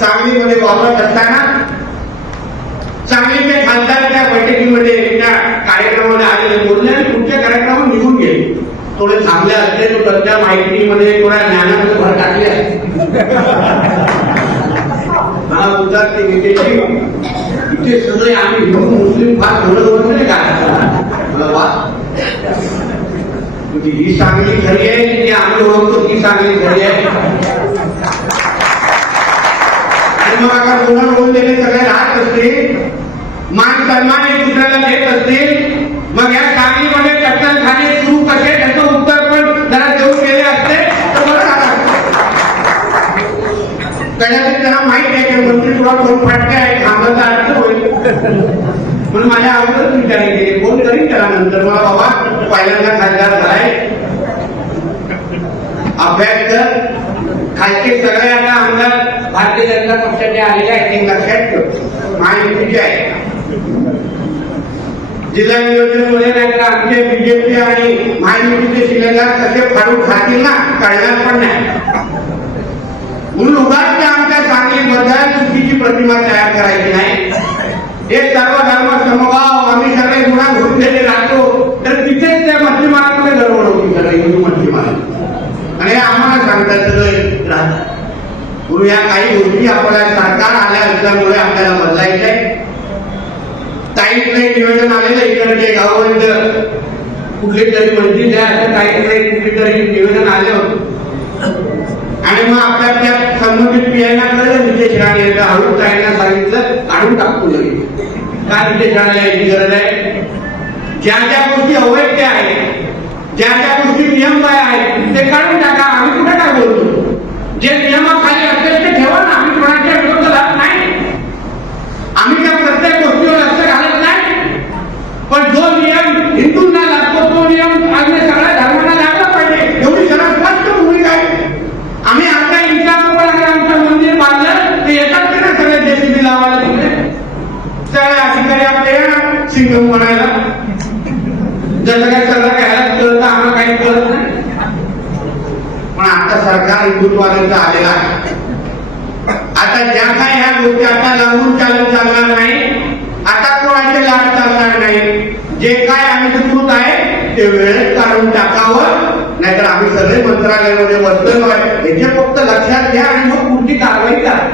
सांगलीमध्ये वापरत असताना सांगलीच्या खासदार त्या बैठकीमध्ये त्या कार्यक्रमाला आलेले बोलले आणि पुढच्या कार्यक्रमात निघून गेले. थोडे चांगले असले तो त्यांच्या माहितीमध्ये थोड्या ज्ञानामध्ये भर टाकले मला हा ते नितेशजी इथे सगळे आम्ही हिंदू मुस्लिम फार थोडं म्हणजे काय मला वा ही सांगली खरी आहे की आम्ही ओळखतो ती सांगली खरी आहे. आणि मग होऊन कोणा सगळे राहत असतील. मान सन्मान एक दुसऱ्याला देत असतील. मग या सांगलीमध्ये कत्तलखाने सुरू कसे? त्याचं उत्तर पण जरा देऊन गेले असते. कदाचित त्यांना माहीत आहे की मंत्री तुला दोन फाटके आहे थांबायचा अर्थ होईल. म्हणून माझ्या अगोदरच विचार केले फोन करीन त्याला नंतर मला बाबा पहिल्यांदा खासदार झालाय. अभ्यास कर. खालचे सगळे आता आमदार भारतीय जनता पक्षाने आलेले आहेत ते. लक्षात ठेव महायुतीचे आहे. जिल्हा नियोजनमध्ये नाही तर आमचे बीजेपी आणि महायुतीचे शिलेदार कसे फाडून खातील ना कळणार पण नाही. म्हणून उगाच त्या आमच्या सांगलीबद्दल चुकीची प्रतिमा तयार करायची नाही. हे सर्व धर्म समभाव आम्ही सगळे गुन्हा घेतलेले राहतो. तर तिथेच त्या मच्छीमारांमध्ये गडबड होती सगळे हिंदू मच्छीमार आणि आम्हाला सांगता सगळे राहतात. म्हणून या काही गोष्टी आपल्या सरकार आल्या असल्यामुळे आपल्याला बदलायचंय. आहे ताईकडे नियोजन आलेलं इकडचे गावापर्यंत कुठली तरी मंत्री द्या असं ताईकडे कुठली तरी नियोजन आलं. होते आणि मग आपल्या त्या संबंधित पियांना कळलं नितेश राणे यांना हळूच ताईंना सांगितलं काढून टाकतो लगेच का नितेश राणे याची गरज आहे? ज्या ज्या गोष्टी अवैध आहेत ज्या ज्या गोष्टी नियम काय आहेत ते काढून टाका आम्ही कुठे काय बोलतो जे नियमाखाली असेल ते ठेवा ना आम्ही कोणाच्या विरोधात नाही आम्ही त्या प्रत्येक गोष्टीवर लक्ष घालत नाही पण जो नियम हिंदूंना लागतो तो नियम अन्य सगळ्या धर्मांना लागला पाहिजे एवढी सरळ स्पष्ट भूमिका आहे आम्ही आता इंस्टाग्रामवर आणि आमचं मंदिर बांधलं ते येतात की नाही सगळे जेसीबी लावायला तिकडे सगळे अधिकारी आपले येणार सिंगम म्हणायला. जसं काय सगळं घ्यायला कळत आम्हाला काही कळत नाही. पण आता सरकार हिंदुत्वाचं आलेला आहे. आता ज्या काय ह्या गोष्टी आता लागून चालत चालणार नाही आता कोणाचे लाड चालणार नाही. जे काय आम्ही सुकृत आहे ते वेळेत काढून टाकावं. नाहीतर आम्ही सगळे मंत्रालयामध्ये बसलेलो आहे याचे फक्त लक्षात घ्या आणि मग पुढची कारवाई करा.